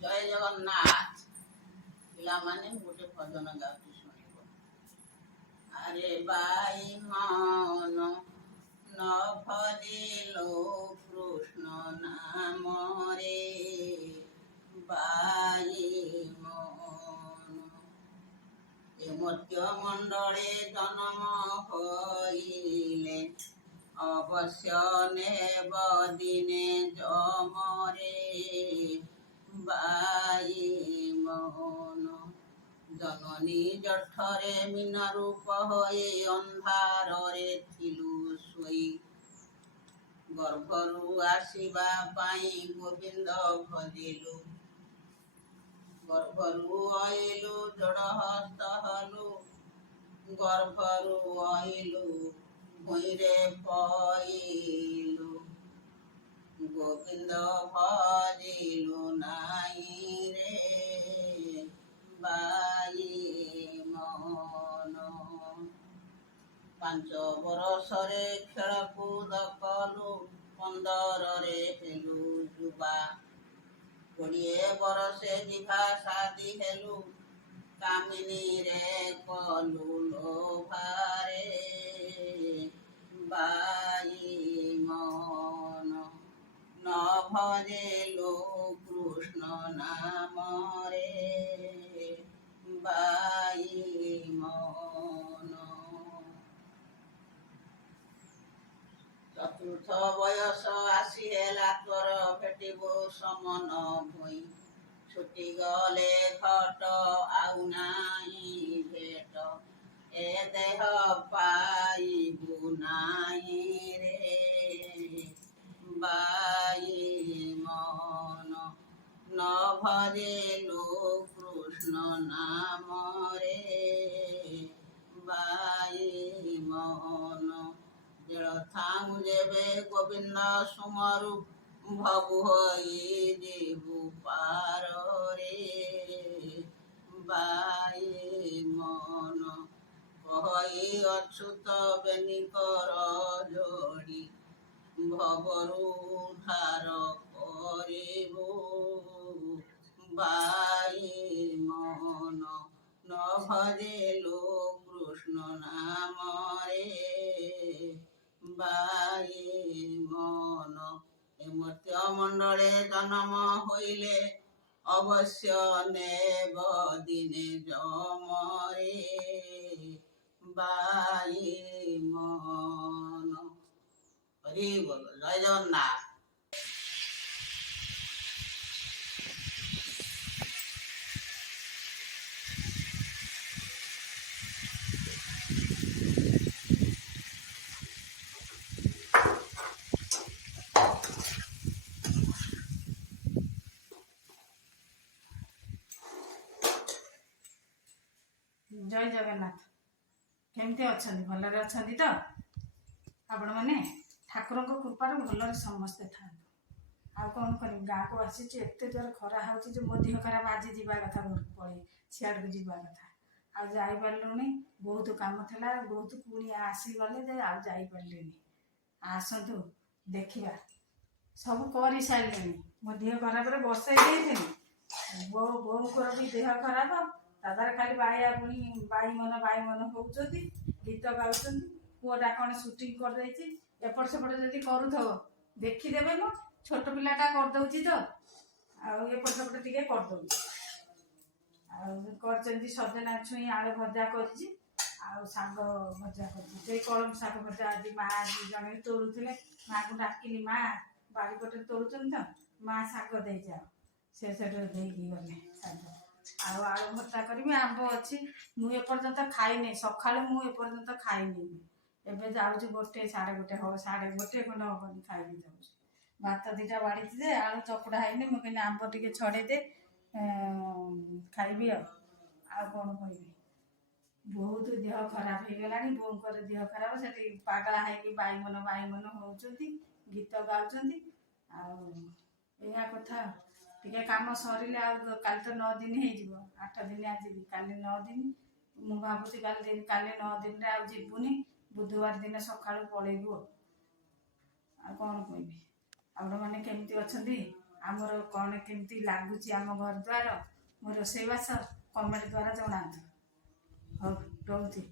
ଜୟ ଜଗନ୍ନାଥ। ପିଲାମାନେ ଗୋଟେ ଭଜନ ଗାଉଛି ଶୁଣିବ। ଆରେ ବାଇ ମନ ନ ଭଜିଲ କୃଷ୍ଣ ନାମରେ, ବାଇ ମନ ଏ ମର୍ତ୍ତ୍ୟ ମଣ୍ଡଳେ ଜନ୍ମ ହୋଇଲେ, ଅବଶ୍ୟ ନେବ ଦିନେ ଯମରେ, ବାଇ ମନ ଜନନୀ ଜଠରେ ମୀନ ରୂପ ହୋଇ ଅନ୍ଧାରରେ ଥିଲୁ ଶୋଇ, ଗର୍ଭରୁ ଆସିବା ପାଇଁ ଗୋବିନ୍ଦ ଭଜିଲୁ, ଗର୍ଭରୁ ଅଇଲୁ ଯୋଡ଼ ହସ୍ତ ହଲୁ, ଗର୍ଭରୁ ଅଇଲୁ ଭୂଇଁରେ ପଇଲୁ, ଗୋବିନ୍ଦ ଭଜିଲୁ ନାଇଁ ରେ, ବାଇ ମନ 5 ବରଷରେ ଖେଳକୁଦ କଲୁ, 15ରେ ହେଲୁ ଯୁବା, 20 ବରଷେ ଜିଭା ସାଦି ହେଲୁ, କାମିନୀରେ କଲୁ ଲୋଭାରେ, ବାଇ ମନ ନ ଭଜିଲୁ କୃଷ୍ଣ ନାମରେ, ବାଇ ମନ ଚତୁର୍ଥ ବୟସ ଆସି ହେଲା ତୋର, ଭେଟିବୁ ସମନ ଭୂଇଁ, ଛୁଟି ଗଲେ ଘଟ ଆଉ ନାହିଁ ଭେଟ, ଏ ଦେହ ପାଇବୁ ନାହିଁ ରେ, ବାଇ ମନ ନ ଭଜିଲୁ କୃଷ୍ଣ ନାମରେ, ବାଇ ମନ ଜଳ ଥାଉ ଯେବେ ଗୋବିନ୍ଦ ସୁମରୁ, ଭବୁ ହୋଇ ଯିବୁ ପାରରେ, ବାଇ ମନ କହି ଅଚ୍ୟୁତ ବେନିକର ଯୋଡ଼ି, ଭବରୁ ଉଦ୍ଧାର କରିବୁ, ବାଇ ମନ ନ ଭଜିଲୁ କୃଷ୍ଣ ନାମରେ, ବାଇ ମନ ଏ ମର୍ତ୍ତ୍ୟ ମଣ୍ଡଳେ ଜନ୍ମ ହୋଇଲେ, ଅବଶ୍ୟ ନେବ ଦିନେ ଯମରେ, ବାଇ ମନ। ହରି ବୋଲ, ଜୟ ଜଗନ୍ନାଥ। ଜୟ ଜଗନ୍ନାଥ। କେମିତି ଅଛନ୍ତି? ଭଲରେ ଅଛନ୍ତି ତ? ଆପଣମାନେ ଠାକୁରଙ୍କ କୃପାରୁ ଭଲରେ ସମସ୍ତେ ଥାଆନ୍ତୁ। ଆଉ କ'ଣ କରିବି, ଗାଁକୁ ଆସିଛି, ଏତେ ଜୋର ଖରା ହେଉଛି ଯେ ମୋ ଦେହ ଖରାପ। ଆଜି ଯିବା କଥା ଘରକୁ, ପଳେଇ ସିଆଡ଼କୁ ଯିବା କଥା, ଆଉ ଯାଇପାରିଲୁନି। ବହୁତ କାମ ଥିଲା, ବହୁତ ପୁଣି ଆସିଗଲେ ଯେ ଆଉ ଯାଇପାରିଲିନି। ଆସନ୍ତୁ ଦେଖିବା, ସବୁ କରିସାରିଲେଣି। ମୋ ଦେହ ଖରାପରେ ବସେଇ ଦେଇଥିଲି। ବୋଉଙ୍କର ବି ଦେହ ଖରାପ, ଦାଦାର ଖାଲି ବାଇ ମନ ହଉଛନ୍ତି, ଗୀତ ଗାଉଛନ୍ତି। ପୁଅଟା କ'ଣ ସୁଟିଂ କରିଦେଇଛି, ଏପଟ ସେପଟ ଯଦି କରୁଥିବ ଦେଖିଦେବେ। ମୁଁ ଛୋଟ ପିଲାଟା କରିଦେଉଛି ତ, ଆଉ ଏପଟ ସେପଟ ଟିକେ କରିଦେଉଛି। ଆଉ କରିଛନ୍ତି ସଜନା ଛୁଇଁ ଆଳୁ ଭଜା କରିଛି, ଆଉ ଶାଗ ଭଜା କରିଛି। ସେଇ କଳମ ଶାଗ ଭଜା ଆଜି ମା ଜଣେ ତୋଳୁଥିଲେ, ମାଆକୁ ଡାକିଲି, ମା ବାଡ଼ିପଟେ ତୋଳୁଛନ୍ତି ତ, ମା ଶାଗ ଦେଇଯାଅ। ସେ ସେଠୁ ଦେଇକି ଗଲେ ଶାଗ। ଆଉ ଆଳୁ ଭର୍ତ୍ତା କରିବି, ଆମ୍ବ ଅଛି। ମୁଁ ଏପର୍ଯ୍ୟନ୍ତ ଖାଇନି, ସକାଳୁ ମୁଁ ଏପର୍ଯ୍ୟନ୍ତ ଖାଇନି। ଏବେ ଯାଉଛି 1 ସାଢ଼େ 1 ହବ, 1:30 ଖଣ୍ଡେ ହବନି ଖାଇବି ଯାଉଛି। ଭାତ 2ଟା ବାଢ଼ିଛି ଯେ ଆଳୁ ଚକୁଡ଼ା ହେଇନି। ମୁଁ କହିଲି ଆମ୍ବ ଟିକେ ଛଡ଼େଇ ଦେ, ଖାଇବି। ଆଉ କ'ଣ କହିବି, ବହୁତ ଦେହ ଖରାପ ହେଇଗଲାଣି। ବୋଉଙ୍କର ଦେହ ଖରାପ, ସେଠି ପାଗଳା ହେଇକି ବାଇ ମନ ହଉଛନ୍ତି, ଗୀତ ଗାଉଛନ୍ତି। ଆଉ ଏଇଆ କଥା। ଟିକେ କାମ ସରିଲେ, ଆଉ କାଲି ତ 9 ଦିନ ହେଇଯିବ, 8 ଦିନ ଆଜି, କାଲି 9 ଦିନ। ମୁଁ ଭାବୁଛି କାଲି 9 ଦିନରେ ଆଉ ଯିବୁନି, ବୁଧବାର ଦିନ ସକାଳୁ ପଳେଇବୁ। ଆଉ କ'ଣ କହିବି, ଆପଣମାନେ କେମିତି ଅଛନ୍ତି? ଆମର କ'ଣ କେମିତି ଲାଗୁଛି ଆମ ଘର ଦ୍ୱାର ମୋ ରୋଷେଇବାସ କମେଣ୍ଟ ଦ୍ୱାରା ଜଣାନ୍ତୁ। ହଉ ରହୁଛି।